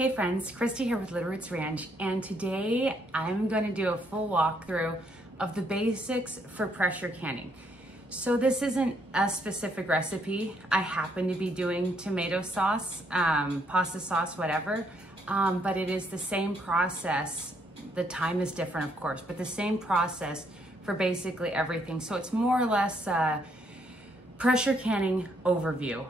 Hey friends, Christy here with Little Roots Ranch, and today I'm going to do a full walkthrough of the basics for pressure canning. So this isn't a specific recipe. I happen to be doing tomato sauce, pasta sauce, whatever, but it is the same process. The time is different, of course, but the same process for basically everything. So it's more or less pressure canning overview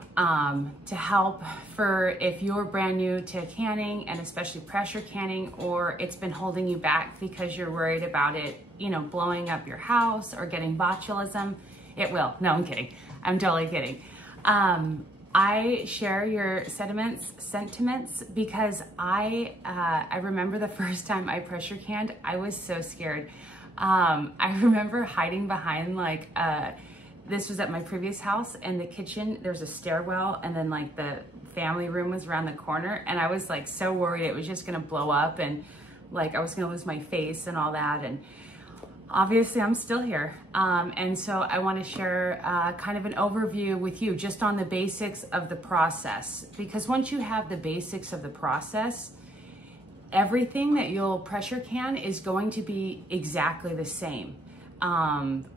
to help for if you're brand new to canning, and especially pressure canning, or it's been holding you back because you're worried about it, blowing up your house or getting botulism. It will. No, I'm kidding. I'm totally kidding. I share your sentiments because I remember the first time I pressure canned, I was so scared. I remember hiding behind this was at my previous house, and the kitchen, there's a stairwell, and then like the family room was around the corner, and I was like so worried it was just gonna blow up and like I was gonna lose my face and all that. And obviously I'm still here. And so I wanna share kind of an overview with you just on the basics of the process, because once you have the basics of the process, everything that you'll pressure can is going to be exactly the same.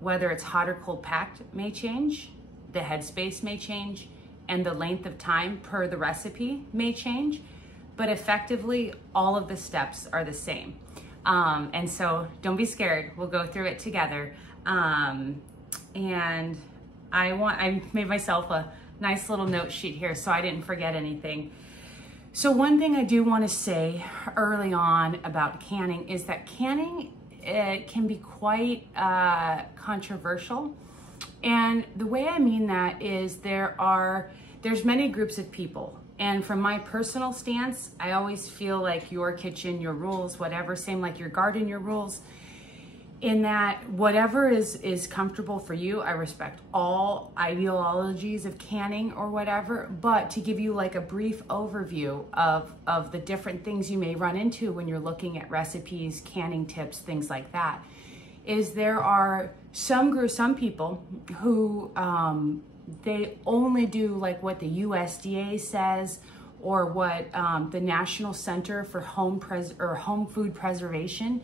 Whether it's hot or cold packed may change, the headspace may change, and the length of time per the recipe may change, but effectively all of the steps are the same. And so don't be scared, we'll go through it together. And I made myself a nice little note sheet here so I didn't forget anything. So one thing I do want to say early on about canning is that canning, it can be quite controversial. And the way I mean that is there's many groups of people. And from my personal stance, I always feel like your kitchen, your rules, whatever, same like your garden, your rules, in that whatever is comfortable for you. I respect all ideologies of canning or whatever, but to give you like a brief overview of the different things you may run into when you're looking at recipes, canning tips, things like that, is there are some people who they only do like what the USDA says, or what the National Center for Home Food Preservation,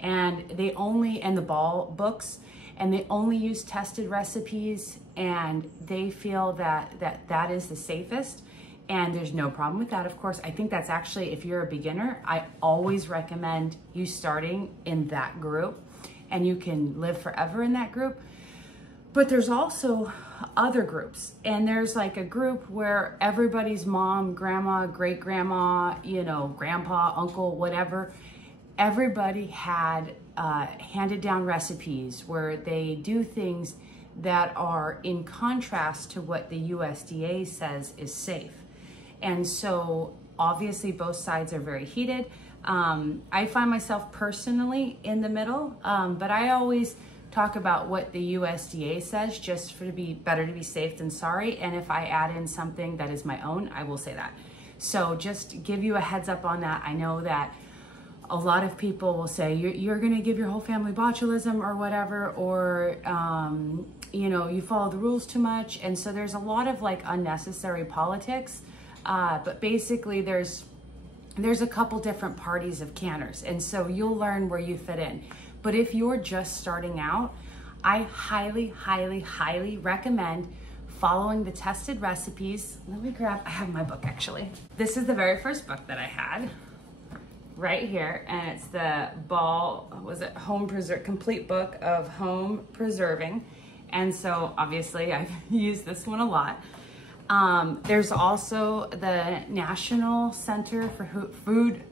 and the ball books, and they only use tested recipes, and they feel that is the safest. And there's no problem with that, of course. I think that's actually, if you're a beginner, I always recommend you starting in that group, and you can live forever in that group. But there's also other groups, and there's like a group where everybody's mom, grandma, great grandma, grandpa, uncle, whatever, everybody had handed down recipes where they do things that are in contrast to what the USDA says is safe. And so obviously both sides are very heated. I find myself personally in the middle, but I always talk about what the USDA says, just to be better to be safe than sorry. And if I add in something that is my own, I will say that. So just give you a heads up on that. I know that a lot of people will say you're going to give your whole family botulism or whatever, or you follow the rules too much. And so there's a lot of like unnecessary politics, but basically there's a couple different parties of canners, and so you'll learn where you fit in. But if you're just starting out, I highly, highly, highly recommend following the tested recipes. I have my book actually. This is the very first book that I had right here, and it's the complete book of home preserving. And so obviously I've used this one a lot. There's also the National Center for Food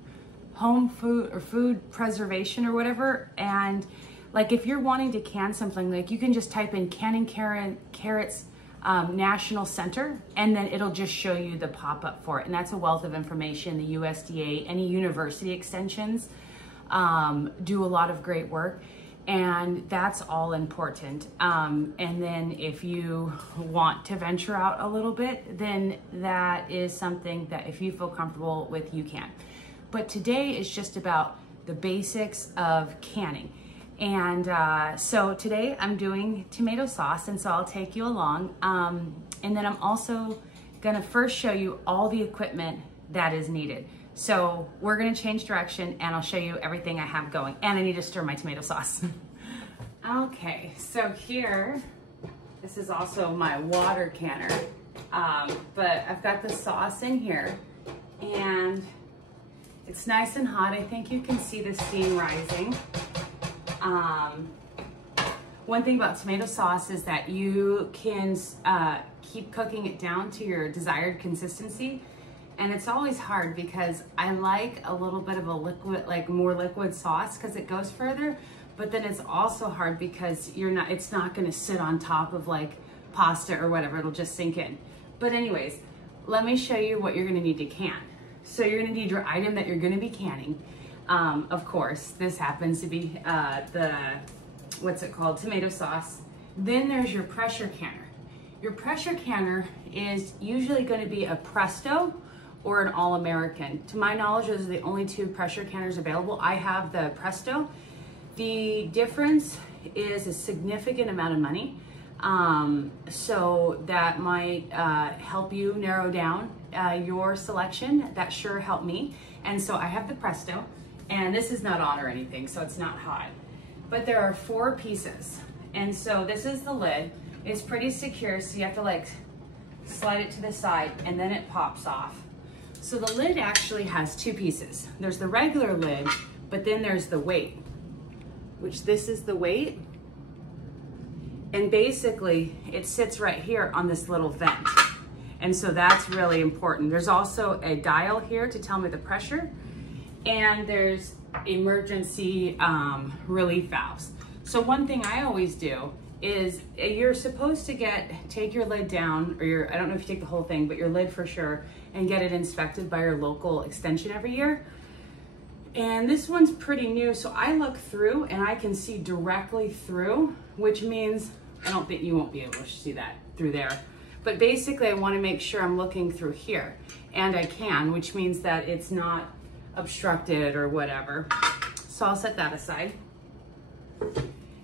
Preservation or whatever. And like if you're wanting to can something, like you can just type in canning carrots National Center, and then it'll just show you the pop-up for it. And that's a wealth of information. The USDA, any university extensions do a lot of great work, and that's all important. And then if you want to venture out a little bit, then that is something that if you feel comfortable with, you can. But today is just about the basics of canning. And so today I'm doing tomato sauce, and so I'll take you along. And then I'm also gonna first show you all the equipment that is needed. So we're gonna change direction and I'll show you everything I have going. And I need to stir my tomato sauce. Okay, so here, this is also my water canner. But I've got the sauce in here and it's nice and hot. I think you can see the steam rising. One thing about tomato sauce is that you can keep cooking it down to your desired consistency. And it's always hard because I like a little bit of a liquid, like more liquid sauce because it goes further. But then it's also hard because it's not gonna sit on top of like pasta or whatever, it'll just sink in. But anyways, let me show you what you're gonna need to can. So you're gonna need your item that you're gonna be canning. Of course, this happens to be what's it called, tomato sauce. Then there's your pressure canner. Your pressure canner is usually gonna be a Presto or an All-American. To my knowledge, those are the only two pressure canners available. I have the Presto. The difference is a significant amount of money. So that might help you narrow down your selection. That sure helped me. And so I have the Presto, and this is not on or anything, so it's not hot. But there are 4 pieces. And so this is the lid. It's pretty secure, so you have to like slide it to the side and then it pops off. So the lid actually has 2 pieces. There's the regular lid, but then there's the weight, which this is the weight. And basically it sits right here on this little vent. And so that's really important. There's also a dial here to tell me the pressure, and there's emergency relief valves. So one thing I always do is you're supposed to take your lid down, or I don't know if you take the whole thing, but your lid for sure, and get it inspected by your local extension every year. And this one's pretty new, so I look through and I can see directly through, which means I don't think you won't be able to see that through there. But basically I want to make sure I'm looking through here, and I can, which means that it's not obstructed or whatever. So I'll set that aside.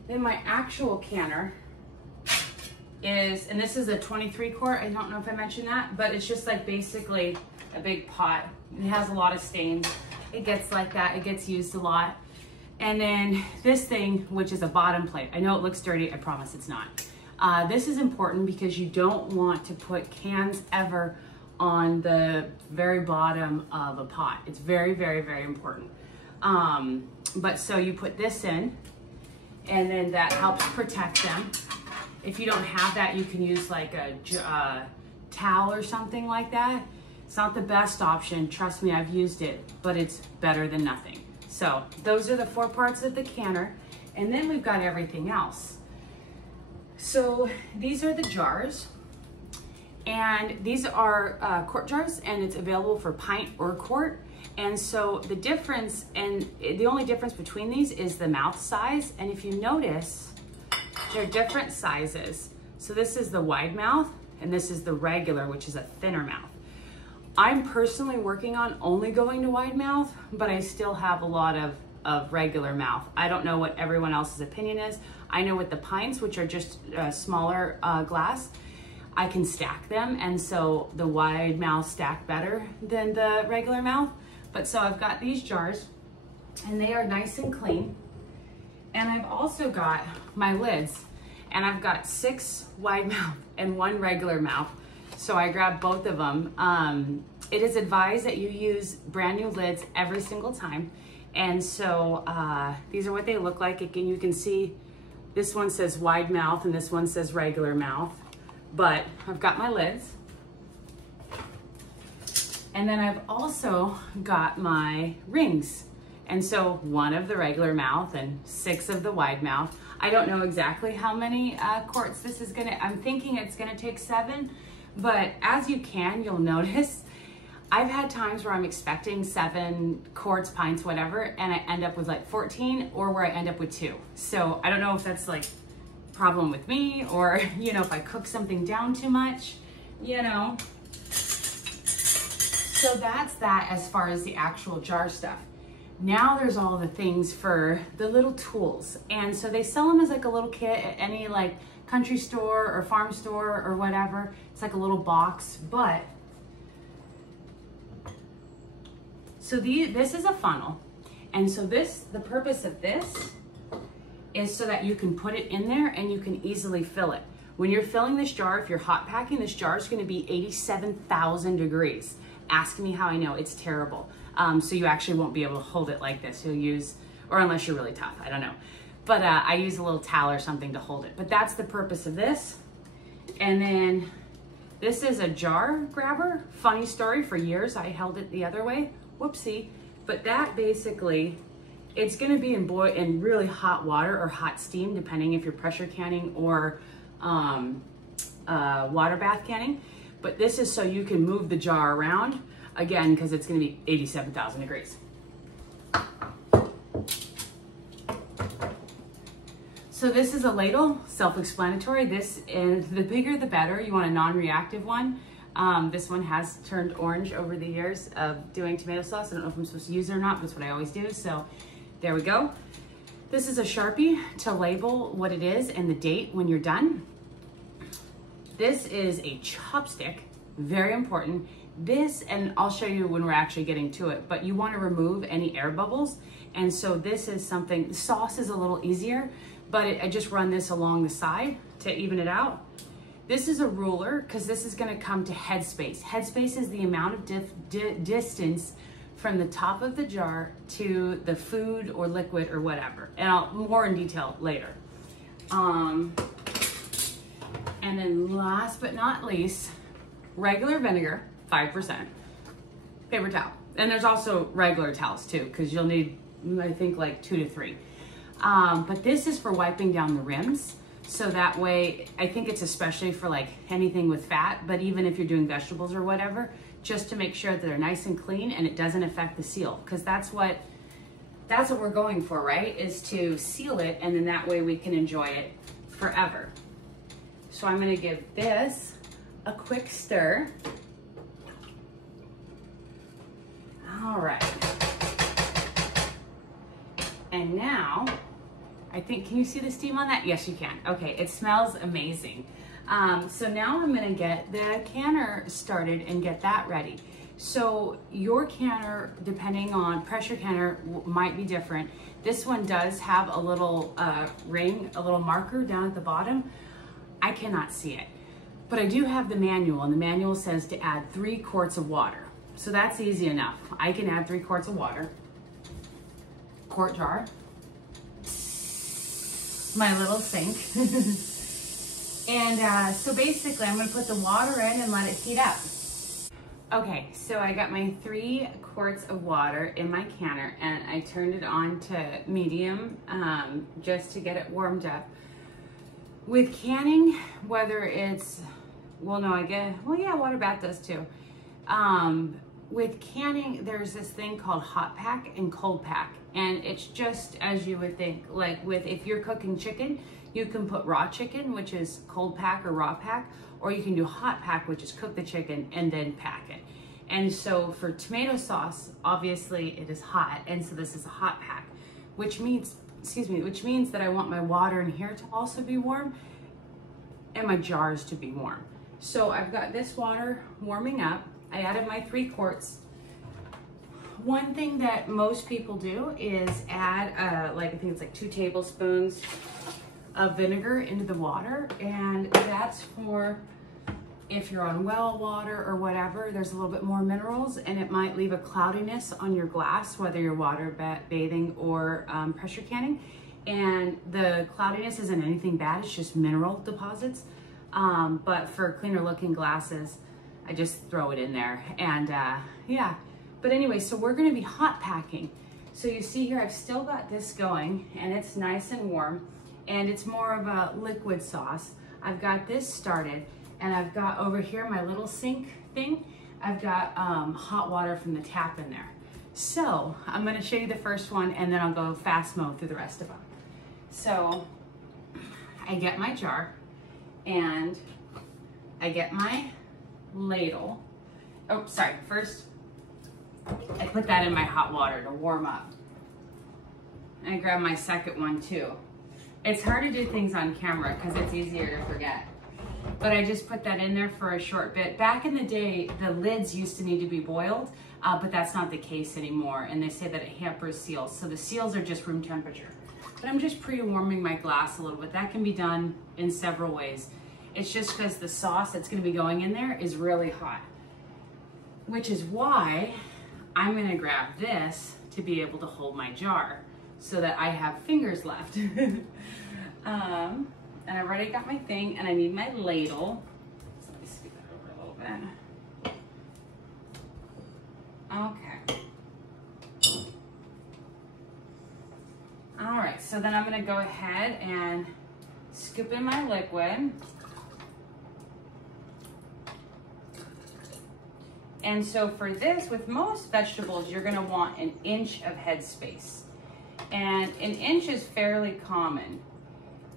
Then my actual canner is, and this is a 23 quart, I don't know if I mentioned that, but it's just like basically a big pot. It has a lot of stains. It gets like that, it gets used a lot. And then this thing, which is a bottom plate. I know it looks dirty, I promise it's not. This is important because you don't want to put cans ever on the very bottom of a pot. It's very, very, very important. But so you put this in, and then that helps protect them. If you don't have that, you can use like a towel or something like that. It's not the best option, trust me, I've used it, but it's better than nothing. So those are the 4 parts of the canner, and then we've got everything else. So these are the jars, and these are quart jars, and it's available for pint or quart. And so the difference, and the only difference between these is the mouth size. And if you notice, they're different sizes. So this is the wide mouth, and this is the regular, which is a thinner mouth. I'm personally working on only going to wide mouth, but I still have a lot of regular mouth. I don't know what everyone else's opinion is. I know with the pints, which are just smaller glass, I can stack them, and so the wide mouth stack better than the regular mouth. But so I've got these jars, and they are nice and clean. And I've also got my lids, and I've got 6 wide mouth and 1 regular mouth. So I grabbed both of them. It is advised that you use brand new lids every single time. And so these are what they look like. Again, you can see this one says wide mouth and this one says regular mouth. But I've got my lids. And then I've also got my rings. And so 1 of the regular mouth and 6 of the wide mouth. I don't know exactly how many quarts this is gonna, I'm thinking it's gonna take 7, but as you can, you'll notice, I've had times where I'm expecting 7 quarts, pints, whatever, and I end up with like 14, or where I end up with 2. So I don't know if that's like a problem with me, or, you know, if I cook something down too much, you know. So that's that as far as the actual jar stuff. Now there's all the things for the little tools. And so they sell them as like a little kit at any like country store or farm store or whatever. It's like a little box, but So this is a funnel. And so the purpose of this is so that you can put it in there and you can easily fill it. When you're filling this jar, if you're hot packing, this jar is gonna be 87,000 degrees. Ask me how I know, it's terrible. So you actually won't be able to hold it like this. You'll use, or unless you're really tough, I don't know. But I use a little towel or something to hold it. But that's the purpose of this. And then this is a jar grabber. Funny story, for years I held it the other way. Whoopsie. But that basically, it's gonna be in really hot water or hot steam, depending if you're pressure canning or water bath canning. But this is so you can move the jar around, again, because it's gonna be 87,000 degrees. So this is a ladle, self-explanatory. This is, the bigger the better. You want a non-reactive one. This one has turned orange over the years of doing tomato sauce. I don't know if I'm supposed to use it or not, but that's what I always do. So there we go. This is a Sharpie to label what it is and the date when you're done. This is a chopstick, very important. This, and I'll show you when we're actually getting to it, but you want to remove any air bubbles. And so this is something, sauce is a little easier, but I just run this along the side to even it out. This is a ruler, because this is going to come to Headspace. Headspace is the amount of distance from the top of the jar to the food or liquid or whatever. And I'll more in detail later. And then last but not least, regular vinegar, 5%, paper towel. And there's also regular towels too, because you'll need, I think, like 2 to 3. But this is for wiping down the rims. So that way, I think it's especially for like anything with fat, but even if you're doing vegetables or whatever, just to make sure that they're nice and clean and it doesn't affect the seal. Because that's what we're going for, right? Is to seal it, and then that way we can enjoy it forever. So I'm gonna give this a quick stir. All right. And now, I think, can you see the steam on that? Yes, you can. Okay, it smells amazing. So now I'm gonna get the canner started and get that ready. So your canner, depending on pressure canner, might be different. This one does have a little ring, a little marker down at the bottom. I cannot see it, but I do have the manual, and the manual says to add 3 quarts of water. So that's easy enough. I can add 3 quarts of water, quart jar, my little sink. And so basically I'm gonna put the water in and let it heat up. Okay, so I got my 3 quarts of water in my canner, and I turned it on to medium just to get it warmed up. With canning, whether it's, well, no, yeah, water bath does too. With canning, there's this thing called hot pack and cold pack. And it's just as you would think, like if you're cooking chicken, you can put raw chicken, which is cold pack or raw pack, or you can do hot pack, which is cook the chicken and then pack it. And so for tomato sauce, obviously it is hot. And so this is a hot pack, which means that I want my water in here to also be warm and my jars to be warm. So I've got this water warming up. I added my 3 quarts. One thing that most people do is add, I think it's like 2 tablespoons of vinegar into the water, and that's for if you're on well water or whatever. There's a little bit more minerals, and it might leave a cloudiness on your glass, whether you're water bathing or pressure canning. And the cloudiness isn't anything bad, it's just mineral deposits. But for cleaner looking glasses, I just throw it in there. And yeah, but anyway, so we're gonna be hot packing. So you see here, I've still got this going, and it's nice and warm, and it's more of a liquid sauce. I've got this started, and I've got over here my little sink thing. I've got hot water from the tap in there. So I'm gonna show you the first one, and then I'll go fast mode through the rest of them. So I get my jar, and I get my ladle. Oh, sorry, first I put that in my hot water to warm up. And I grab my second one too. It's hard to do things on camera because it's easier to forget. But I just put that in there for a short bit. Back in the day, the lids used to need to be boiled. but that's not the case anymore. And they say that it hampers seals. So the seals are just room temperature. But I'm just pre-warming my glass a little bit. That can be done in several ways. It's just because the sauce that's gonna be going in there is really hot, which is why I'm gonna grab this to be able to hold my jar so that I have fingers left. And I've already got my thing, and I need my ladle. So let me scoot that over a little bit. Okay. All right, so then I'm gonna go ahead and scoop in my liquid. And so for this, with most vegetables, you're gonna want an inch of headspace. And an inch is fairly common.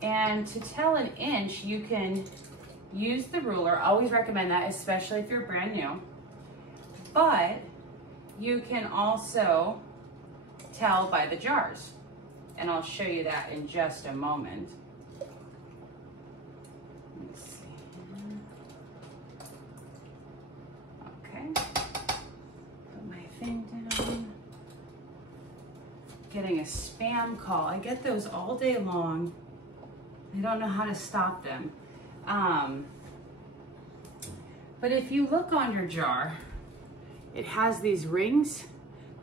And to tell an inch, you can use the ruler. I always recommend that, especially if you're brand new. But you can also tell by the jars. And I'll show you that in just a moment. Let me see. Okay. Put my thing down. Getting a spam call. I get those all day long. I don't know how to stop them. But if you look on your jar, it has these rings.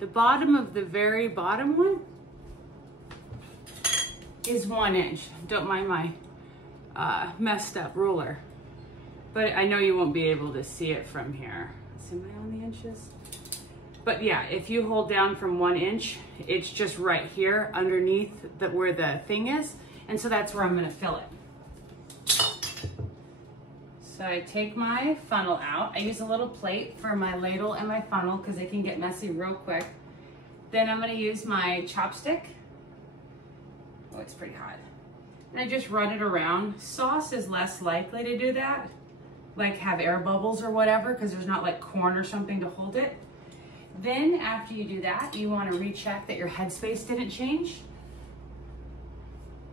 The bottom of the very bottom one is 1 inch. Don't mind my messed up ruler. But I know you won't be able to see it from here. Am I on the inches? But yeah, if you hold down from 1 inch, it's just right here underneath where the thing is. And so that's where I'm gonna fill it. So I take my funnel out. I use a little plate for my ladle and my funnel because they can get messy real quick. Then I'm gonna use my chopstick. Oh, it's pretty hot. And I just run it around. Sauce is less likely to do that, like have air bubbles or whatever, because there's not like corn or something to hold it. Then after you do that, you wanna recheck that your headspace didn't change,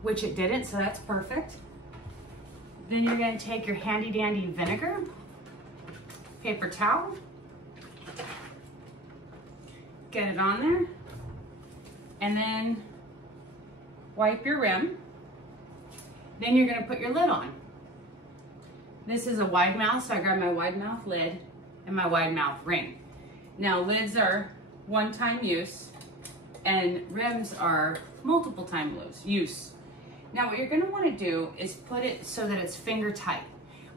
which it didn't, so that's perfect. Then you're gonna take your handy dandy vinegar, paper towel, get it on there, and then wipe your rim. Then you're gonna put your lid on. This is a wide mouth, so I grab my wide mouth lid and my wide mouth ring. Now lids are one-time use and rims are multiple time use. Now what you're gonna wanna do is put it so that it's finger tight.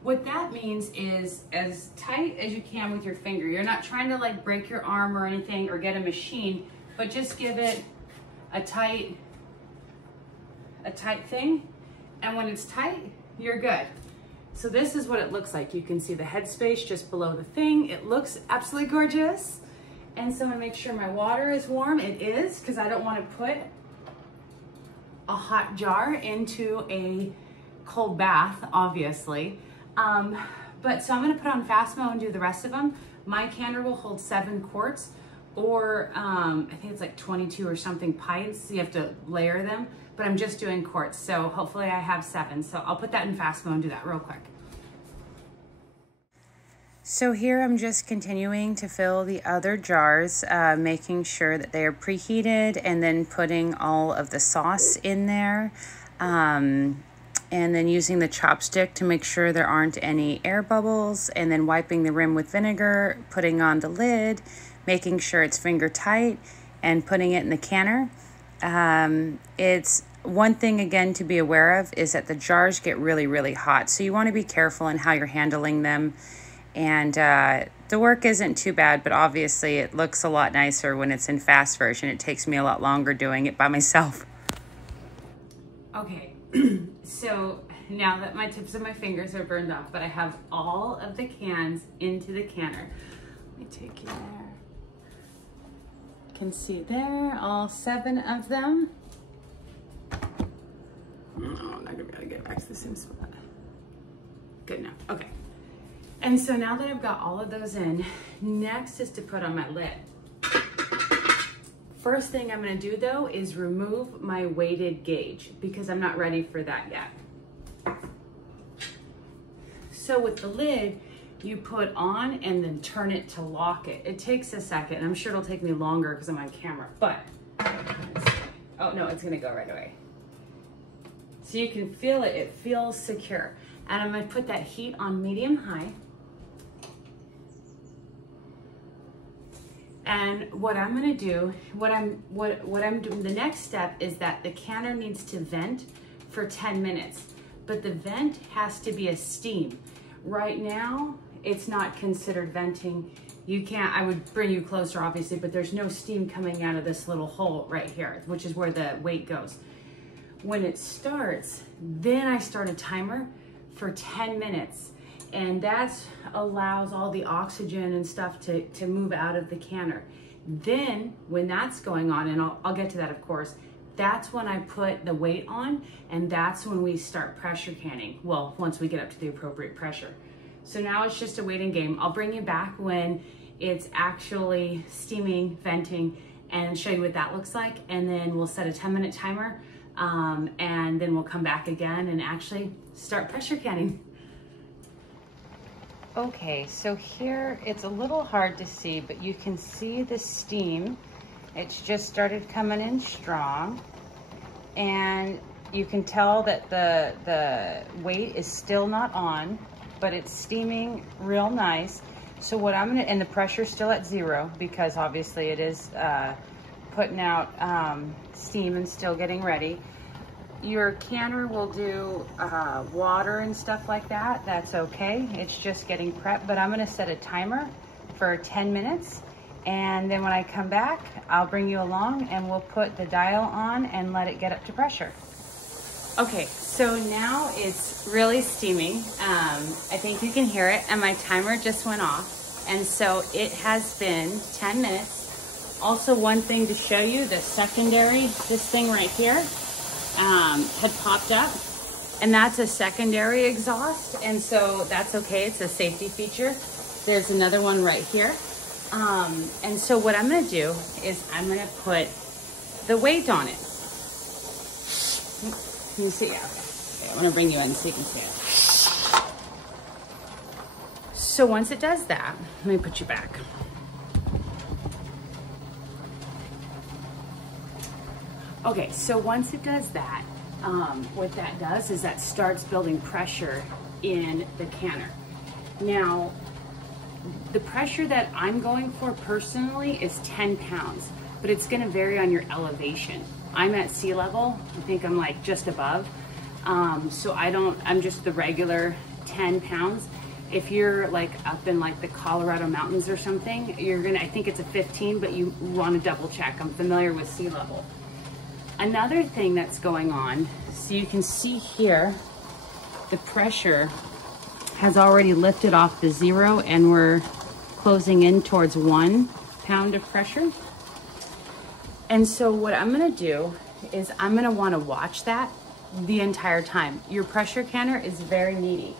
What that means is as tight as you can with your finger. You're not trying to like break your arm or anything or get a machine, but just give it a tight thing. And when it's tight, you're good. So this is what it looks like. You can see the headspace just below the thing. It looks absolutely gorgeous. And so I'm gonna make sure my water is warm. It is, because I don't wanna put a hot jar into a cold bath, obviously. But so I'm gonna put on fast mode and do the rest of them. My canner will hold 7 quarts, or I think it's like 22 or something pints. So you have to layer them, but I'm just doing quarts. So hopefully I have 7. So I'll put that in fast mode and do that real quick. So here I'm just continuing to fill the other jars, making sure that they are preheated, and then putting all of the sauce in there. And then using the chopstick to make sure there aren't any air bubbles, and then wiping the rim with vinegar, putting on the lid, making sure it's finger tight, and putting it in the canner. It's one thing again to be aware of is that the jars get really, really hot. So you want to be careful in how you're handling them. And the work isn't too bad, but obviously it looks a lot nicer when it's in fast version. It takes me a lot longer doing it by myself. Okay, so now that my tips of my fingers are burned off, but I have all of the cans into the canner. Let me take you there. You can see there, all 7 of them. Oh, I'm not gonna be able to get back to the same spot. Good enough, okay. And so now that I've got all of those in, next is to put on my lid. First thing I'm gonna do though is remove my weighted gauge because I'm not ready for that yet. So with the lid, you put on and then turn it to lock it. It takes a second. I'm sure it'll take me longer because I'm on camera, but, oh no, it's gonna go right away. So you can feel it, it feels secure. And I'm gonna put that heat on medium high. And what I'm gonna do, what I'm doing, the next step is that the canner needs to vent for 10 minutes, but the vent has to be a steam. Right now, it's not considered venting. You can't, I would bring you closer obviously, but there's no steam coming out of this little hole right here, which is where the weight goes. When it starts, then I start a timer for 10 minutes. And that allows all the oxygen and stuff to move out of the canner. Then when that's going on, and I'll get to that of course, that's when I put the weight on, and that's when we start pressure canning. Well, once we get up to the appropriate pressure. So now it's just a waiting game. I'll bring you back when it's actually steaming, venting, and show you what that looks like. And then we'll set a 10-minute timer, and then we'll come back again and actually start pressure canning. Okay, so here it's a little hard to see, but you can see the steam. It's just started coming in strong, and you can tell that the weight is still not on, but it's steaming real nice. So what I'm gonna, and the pressure's still at 0 because obviously it is putting out steam and still getting ready. Your canner will do water and stuff like that. That's okay. It's just getting prepped, but I'm gonna set a timer for 10 minutes. And then when I come back, I'll bring you along and we'll put the dial on and let it get up to pressure. Okay, so now it's really steamy. I think you can hear it, and my timer just went off. And so it has been 10 minutes. Also, one thing to show you, the secondary, this thing right here, had popped up, and that's a secondary exhaust, and so that's okay. It's a safety feature. There's another one right here. And so what I'm gonna do is I'm gonna put the weight on it. Can you see? Yeah, okay. I'm gonna bring you in so you can see it. So once it does that, let me put you back. Okay, so once it does that, what that does is that starts building pressure in the canner. Now, the pressure that I'm going for personally is 10 pounds, but it's gonna vary on your elevation. I'm at sea level, I think I'm like just above, so I'm just the regular 10 pounds. If you're like up in like the Colorado mountains or something, I think it's a 15, but you wanna double check. I'm familiar with sea level. Another thing that's going on, so you can see here, the pressure has already lifted off the 0, and we're closing in towards 1 pound of pressure. And so what I'm gonna do is I'm gonna wanna watch that the entire time. Your pressure canner is very needy,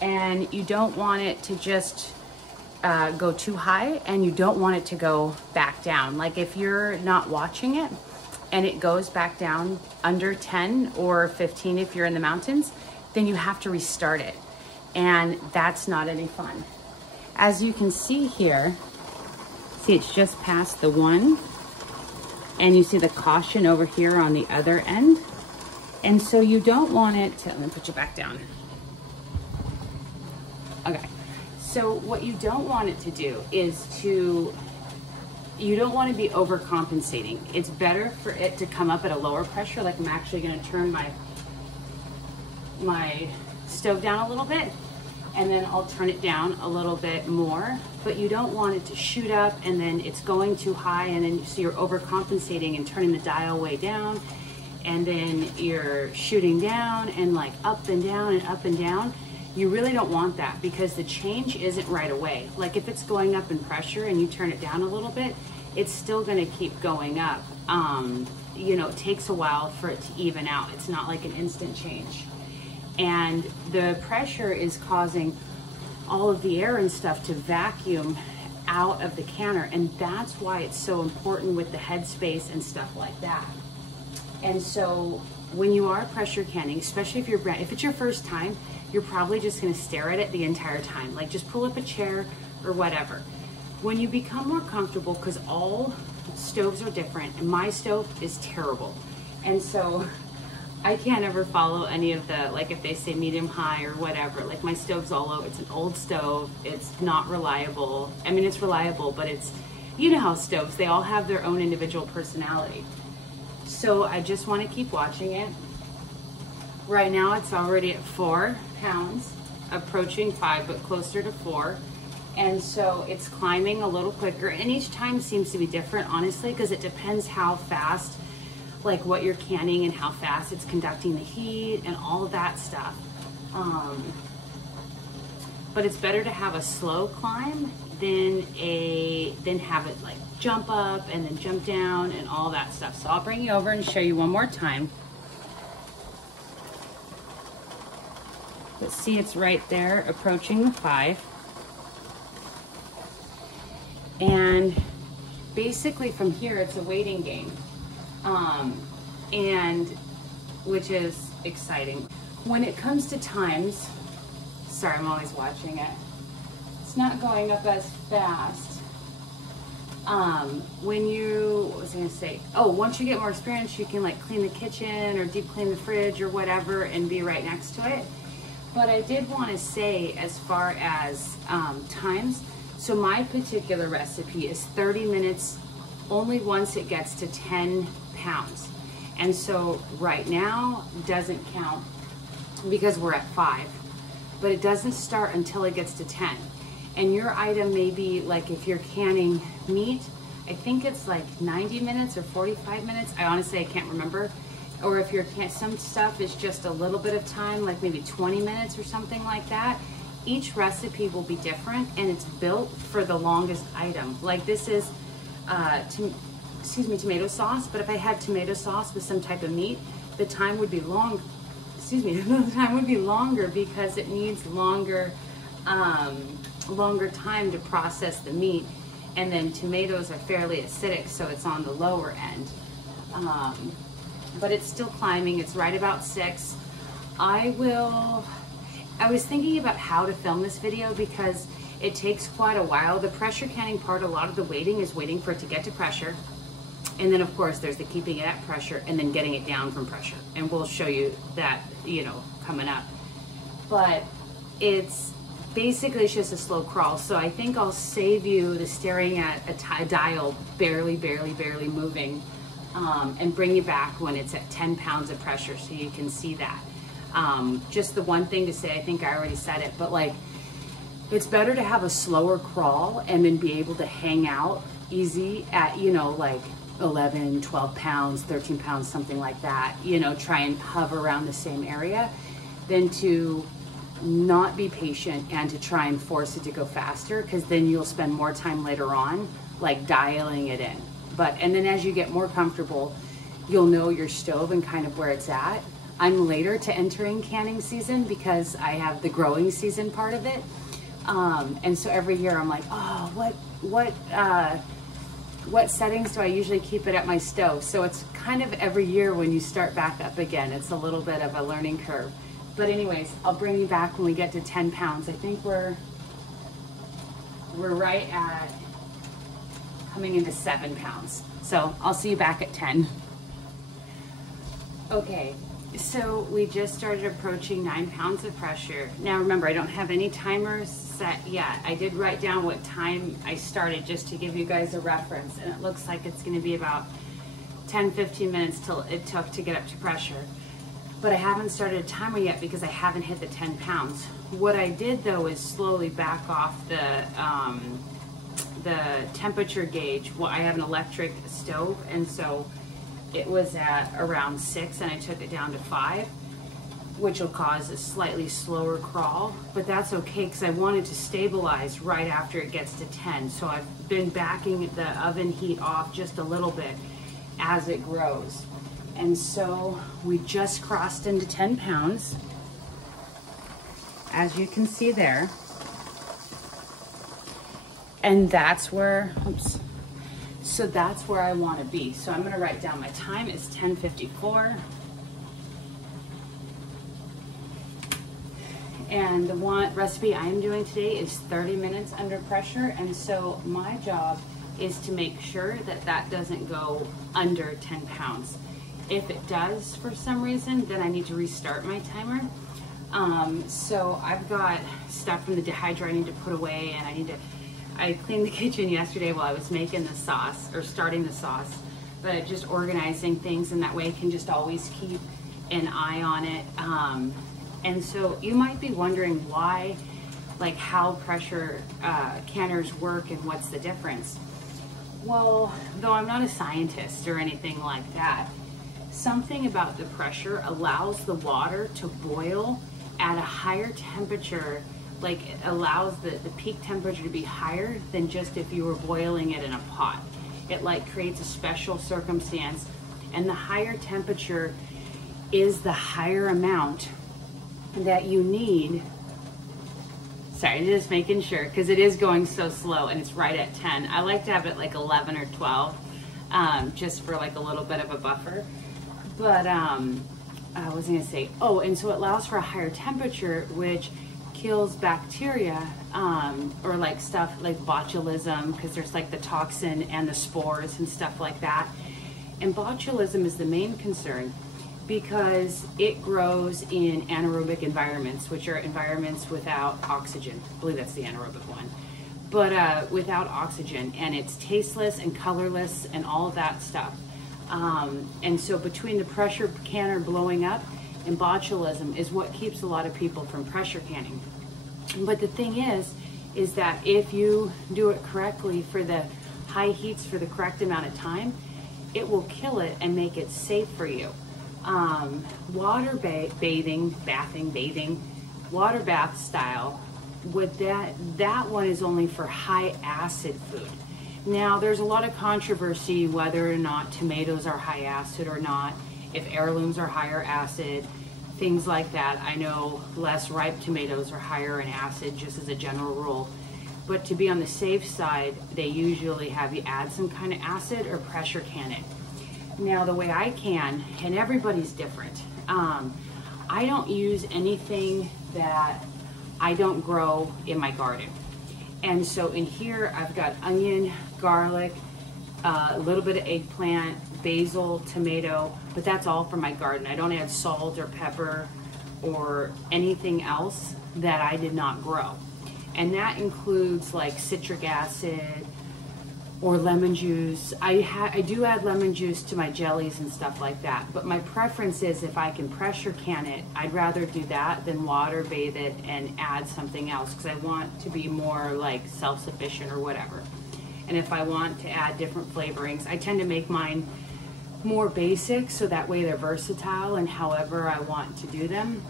and you don't want it to just go too high, and you don't want it to go back down. Like if you're not watching it, and it goes back down under 10 or 15 if you're in the mountains, then you have to restart it. And that's not any fun. As you can see here, see it's just past the 1, and you see the caution over here on the other end. And so you don't want it to, let me put you back down. Okay, so what you don't want it to do is you don't want to be overcompensating. It's better for it to come up at a lower pressure. Like I'm actually going to turn my stove down a little bit, and then I'll turn it down a little bit more. But you don't want it to shoot up and then it's going too high, and then so you're overcompensating and turning the dial way down, and then you're shooting down and like up and down and up and down. You really don't want that, because the change isn't right away. Like if it's going up in pressure and you turn it down a little bit, it's still gonna keep going up. You know, it takes a while for it to even out. It's not like an instant change. And the pressure is causing all of the air and stuff to vacuum out of the canner. And that's why it's so important with the Headspace and stuff like that. And so when you are pressure canning, especially if it's your first time, you're probably just gonna stare at it the entire time. Like just pull up a chair or whatever. When you become more comfortable, because all stoves are different, and my stove is terrible. And so I can't ever follow any of the, like if they say medium high or whatever, like my stove's all over, it's an old stove, it's not reliable. I mean, it's reliable, but it's, you know how stoves, they all have their own individual personality. So I just want to keep watching it. Right now it's already at 4 pounds, approaching 5, but closer to 4. And so it's climbing a little quicker, and each time seems to be different, honestly, because it depends how fast, like what you're canning and how fast it's conducting the heat and all of that stuff. But it's better to have a slow climb than have it like jump up and then jump down and all that stuff. So I'll bring you over and show you one more time. But see, it's right there approaching the 5. And basically from here, it's a waiting game, and which is exciting. When it comes to times, sorry, I'm always watching it. It's not going up as fast. What was I gonna say? Oh, once you get more experience, you can like clean the kitchen or deep clean the fridge or whatever and be right next to it. But I did want to say, as far as times, so my particular recipe is 30 minutes only once it gets to 10 pounds. And so right now doesn't count because we're at 5, but it doesn't start until it gets to 10. And your item may be like, if you're canning meat, I think it's like 90 minutes or 45 minutes. I honestly, I can't remember. Or if you're some stuff is just a little bit of time, like maybe 20 minutes or something like that. Each recipe will be different, and it's built for the longest item. Like this is, tomato sauce, but if I had tomato sauce with some type of meat, the time would be long, the time would be longer because it needs longer time to process the meat. And then tomatoes are fairly acidic, so it's on the lower end. But it's still climbing, it's right about 6. I was thinking about how to film this video because it takes quite a while. The pressure canning part, a lot of the waiting is waiting for it to get to pressure. And then of course there's the keeping it at pressure and then getting it down from pressure. And we'll show you that, you know, coming up. But it's basically just a slow crawl. So I think I'll save you the staring at a dial barely moving, and bring you back when it's at 10 pounds of pressure so you can see that. Just the one thing to say, I think I already said it, but like, it's better to have a slower crawl and then be able to hang out easy at, you know, like 11, 12 pounds, 13 pounds, something like that, you know, try and hover around the same area than to not be patient and to try and force it to go faster, because then you'll spend more time later on, like dialing it in. And then as you get more comfortable, you'll know your stove and kind of where it's at. I'm later to entering canning season because I have the growing season part of it. And so every year I'm like, oh, what settings do I usually keep it at my stove? So it's kind of every year when you start back up again, it's a little bit of a learning curve. But anyways, I'll bring you back when we get to 10 pounds. I think we're right at coming into 7 pounds. So I'll see you back at 10. Okay. So we just started approaching 9 pounds of pressure. Now remember, I don't have any timers set yet. I did write down what time I started just to give you guys a reference, and it looks like it's gonna be about 10-15 minutes till it took to get up to pressure. But I haven't started a timer yet because I haven't hit the 10 pounds. What I did though is slowly back off the temperature gauge. Well, I have an electric stove, and so it was at around 6 and I took it down to 5, which will cause a slightly slower crawl, but that's okay because I wanted to stabilize right after it gets to 10. So I've been backing the oven heat off just a little bit as it grows. And so we just crossed into 10 pounds, as you can see there. And that's where, oops. So that's where I want to be. So I'm going to write down my time is 10:54. And the one recipe I'm doing today is 30 minutes under pressure. And so my job is to make sure that that doesn't go under 10 pounds. If it does for some reason, then I need to restart my timer. So I've got stuff from the dehydrator I need to put away, and I cleaned the kitchen yesterday while I was making the sauce, or starting the sauce, but just organizing things, and that way I can just always keep an eye on it. And so you might be wondering why, like how pressure canners work and what's the difference. Well, though I'm not a scientist or anything like that, something about the pressure allows the water to boil at a higher temperature, like it allows the peak temperature to be higher than just if you were boiling it in a pot. It like creates a special circumstance, and the higher temperature is the higher amount that you need. Sorry, just making sure, because it is going so slow and it's right at 10. I like to have it like 11 or 12, just for like a little bit of a buffer. But I was gonna say, oh, and so it allows for a higher temperature, which kills bacteria, or like stuff like botulism, because there's like the toxin and the spores and stuff like that. And botulism is the main concern because it grows in anaerobic environments, which are environments without oxygen. I believe that's the anaerobic one. But without oxygen, and it's tasteless and colorless and all of that stuff. And so between the pressure canner blowing up and botulism is what keeps a lot of people from pressure canning. But the thing is that if you do it correctly for the high heats for the correct amount of time, it will kill it and make it safe for you. Water bathing, water bath style, with that one is only for high acid food. Now, there's a lot of controversy whether or not tomatoes are high acid or not, if heirlooms are higher acid, things like that. I know less ripe tomatoes are higher in acid, just as a general rule. But to be on the safe side, they usually have you add some kind of acid or pressure can it. Now, the way I can, and everybody's different, I don't use anything that I don't grow in my garden. And so in here, I've got onion, garlic, a little bit of eggplant, basil, tomato, but that's all from my garden. I don't add salt or pepper or anything else that I did not grow. And that includes like citric acid or lemon juice. I do add lemon juice to my jellies and stuff like that, but my preference is if I can pressure can it, I'd rather do that than water bathe it and add something else, because I want to be more like self-sufficient or whatever. And if I want to add different flavorings, I tend to make mine more basic so that way they're versatile and however I want to do them.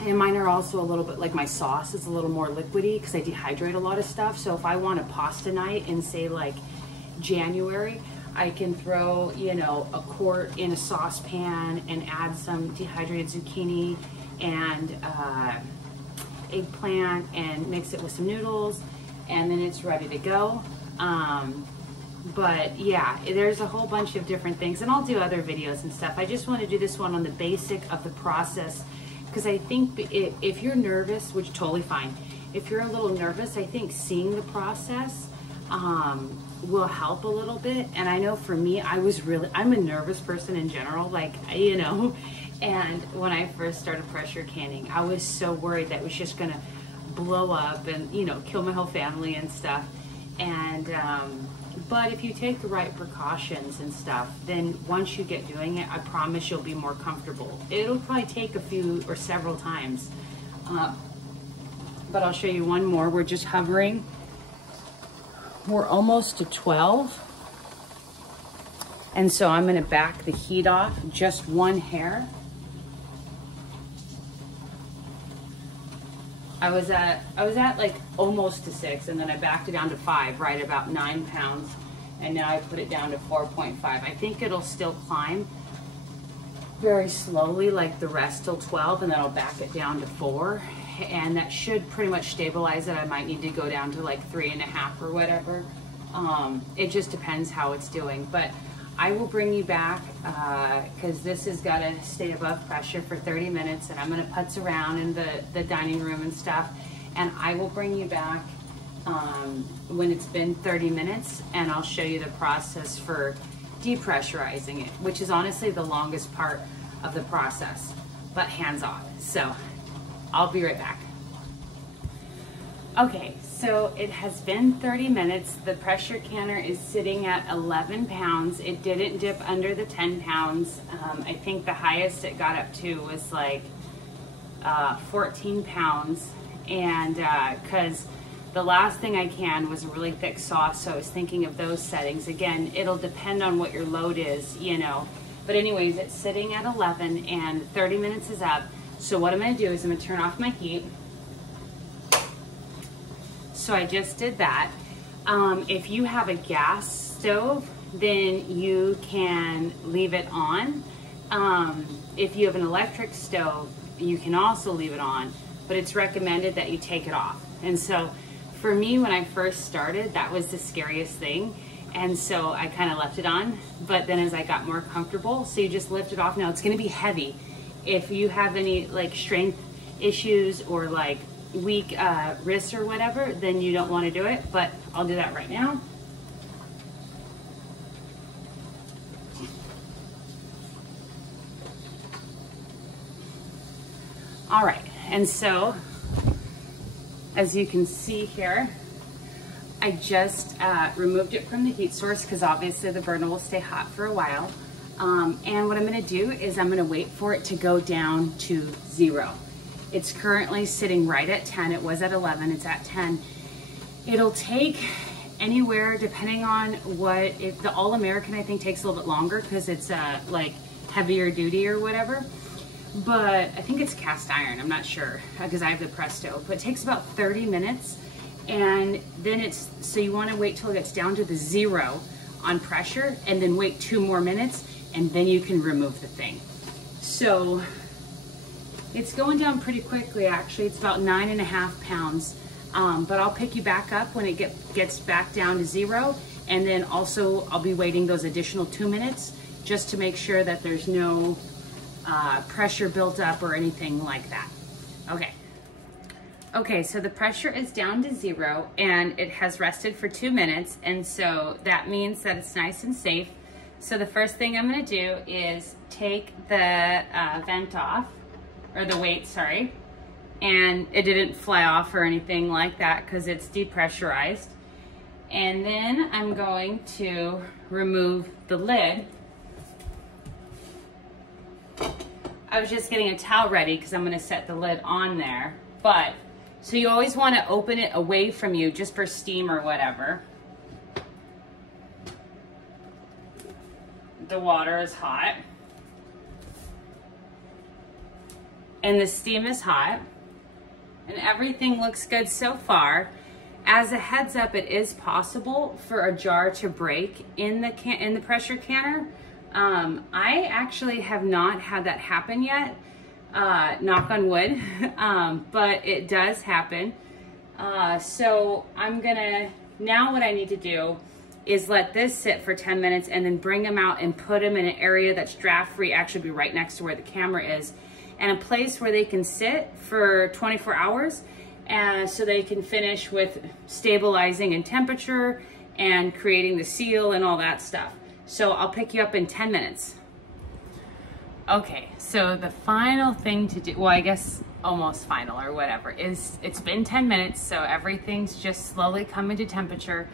And mine are also a little bit like my sauce is a little more liquidy because I dehydrate a lot of stuff. So if I want a pasta night in say like January, I can throw, you know, a quart in a saucepan and add some dehydrated zucchini and eggplant and mix it with some noodles, and then it's ready to go. But yeah, there's a whole bunch of different things, and I'll do other videos and stuff. I just want to do this one on the basic of the process, because I think if you're nervous, which totally fine, if you're a little nervous, I think seeing the process will help a little bit. And I know for me, I'm a nervous person in general, like, you know, and when I first started pressure canning, I was so worried that it was just gonna blow up and, you know, kill my whole family and stuff. And but if you take the right precautions and stuff, then once you get doing it, I promise you'll be more comfortable. It'll probably take a few or several times, but I'll show you one more. We're just hovering. We're almost to 12. And so I'm gonna back the heat off just one hair. I was at like almost to 6, and then I backed it down to 5, right about 9 pounds. And now I put it down to 4.5. I think it'll still climb very slowly, like the rest till 12, and then I'll back it down to 4. And that should pretty much stabilize it. I might need to go down to like 3.5 or whatever. It just depends how it's doing. But I will bring you back because this has got to stay above pressure for 30 minutes, and I'm going to putz around in the dining room and stuff, and I will bring you back when it's been 30 minutes, and I'll show you the process for depressurizing it, which is honestly the longest part of the process, but hands off. So I'll be right back. Okay, so it has been 30 minutes. The pressure canner is sitting at 11 pounds. It didn't dip under the 10 pounds. I think the highest it got up to was like 14 pounds. And because the last thing I canned was a really thick sauce, so I was thinking of those settings. Again, it'll depend on what your load is, you know. But anyways, it's sitting at 11 and 30 minutes is up. So what I'm gonna do is I'm gonna turn off my heat. So I just did that. If you have a gas stove, then you can leave it on. If you have an electric stove, you can also leave it on, but it's recommended that you take it off. And so for me, when I first started, that was the scariest thing. And so I kind of left it on, but then as I got more comfortable, so you just lift it off. Now it's gonna be heavy. If you have any like strength issues or like weak wrists or whatever, then you don't want to do it, but I'll do that right now. All right, and so as you can see here, I just removed it from the heat source because obviously the burner will stay hot for a while. And what I'm gonna do is I'm gonna wait for it to go down to 0. It's currently sitting right at 10. It was at 11, it's at 10. It'll take anywhere, depending on what, the All-American I think takes a little bit longer because it's like heavier duty or whatever. But I think it's cast iron, I'm not sure, because I have the Presto. But it takes about 30 minutes. And then it's, so you wanna wait till it gets down to the 0 on pressure and then wait 2 more minutes and then you can remove the thing. So it's going down pretty quickly, actually. It's about 9.5 pounds. But I'll pick you back up when it gets back down to 0. And then also I'll be waiting those additional 2 minutes just to make sure that there's no pressure built up or anything like that. Okay. Okay, so the pressure is down to 0 and it has rested for 2 minutes. And so that means that it's nice and safe. So the first thing I'm gonna do is take the vent off, or the weight, sorry, and it didn't fly off or anything like that because it's depressurized. And then I'm going to remove the lid. I was just getting a towel ready because I'm gonna set the lid on there. But, so you always wanna open it away from you just for steam or whatever. The water is hot. And the steam is hot. And everything looks good so far. As a heads up, it is possible for a jar to break in the pressure canner. I actually have not had that happen yet, knock on wood, but it does happen. So I'm gonna, now what I need to do is let this sit for 10 minutes and then bring them out and put them in an area that's draft free, actually be right next to where the camera is, and a place where they can sit for 24 hours so they can finish with stabilizing in temperature and creating the seal and all that stuff. So I'll pick you up in 10 minutes. Okay, so the final thing to do, well, I guess almost final or whatever, is it's been 10 minutes, so everything's just slowly coming to temperature.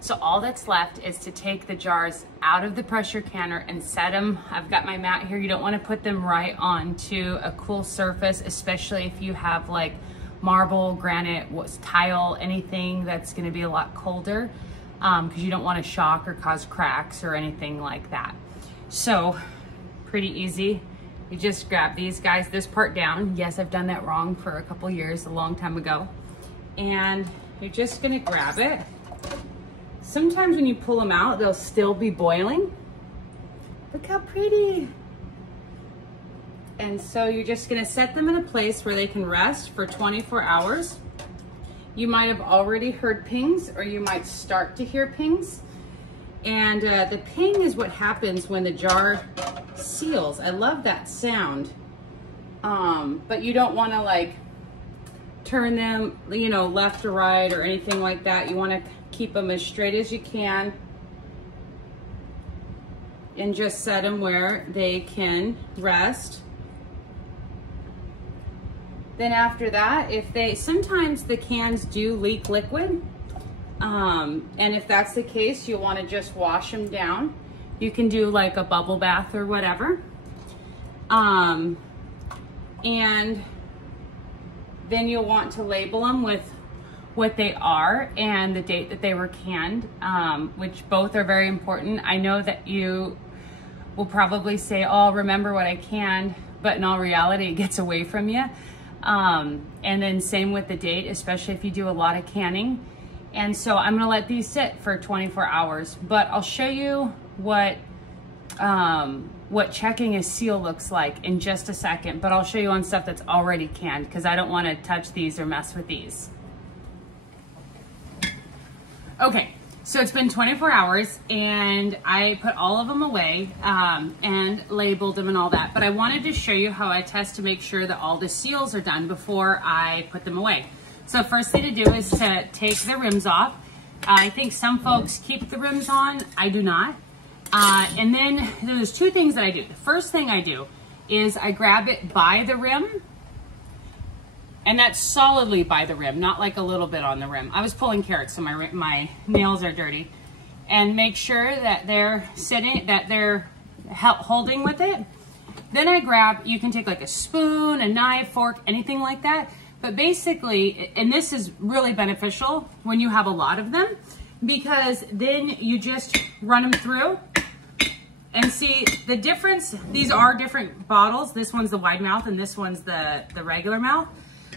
So all that's left is to take the jars out of the pressure canner and set them. I've got my mat here. You don't want to put them right onto a cool surface, especially if you have like marble, granite, tile, anything that's going to be a lot colder, because you don't want to shock or cause cracks or anything like that. So pretty easy. You just grab these guys, this part down. Yes, I've done that wrong for a couple years, a long time ago. And you're just going to grab it. Sometimes when you pull them out, they'll still be boiling. Look how pretty. And so you're just gonna set them in a place where they can rest for 24 hours. You might have already heard pings, or you might start to hear pings. And the ping is what happens when the jar seals. I love that sound. But you don't want to like turn them, you know, left or right or anything like that. You want to keep them as straight as you can and just set them where they can rest. Then after that, sometimes the cans do leak liquid. And if that's the case, you'll want to just wash them down. You can do like a bubble bath or whatever. And then you'll want to label them with what they are and the date that they were canned, which both are very important. I know that you will probably say, oh, remember what I canned, but in all reality, it gets away from you. And then same with the date, especially if you do a lot of canning. And so I'm gonna let these sit for 24 hours, but I'll show you what checking a seal looks like in just a second, but I'll show you on stuff that's already canned because I don't want to touch these or mess with these. Okay, so it's been 24 hours and I put all of them away and labeled them and all that, but I wanted to show you how I test to make sure that all the seals are done before I put them away. So first thing to do is to take the rims off. I think some folks keep the rims on, I do not. And then there's two things that I do. The first thing I do is I grab it by the rim, and that's solidly by the rim, not like a little bit on the rim. I was pulling carrots, so my nails are dirty. And make sure that they're holding with it. Then I grab, you can take like a spoon, a knife, fork, anything like that. But basically, and this is really beneficial when you have a lot of them, because then you just run them through and see the difference. These are different bottles. This one's the wide mouth and this one's the regular mouth,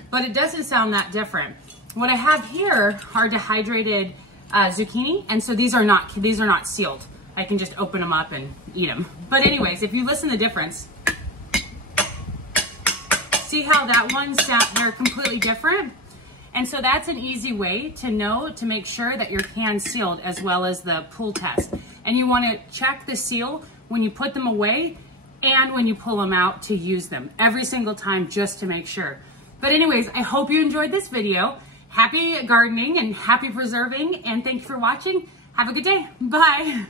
but it doesn't sound that different. What I have here are dehydrated zucchini, and so these are not sealed. I can just open them up and eat them. But anyways, if you listen to the difference, see how that one they're completely different? And so that's an easy way to know, to make sure that your can's sealed, as well as the pull test. And you want to check the seal when you put them away and when you pull them out to use them every single time, just to make sure. But anyways, I hope you enjoyed this video. Happy gardening and happy preserving, and thank you for watching. Have a good day. Bye.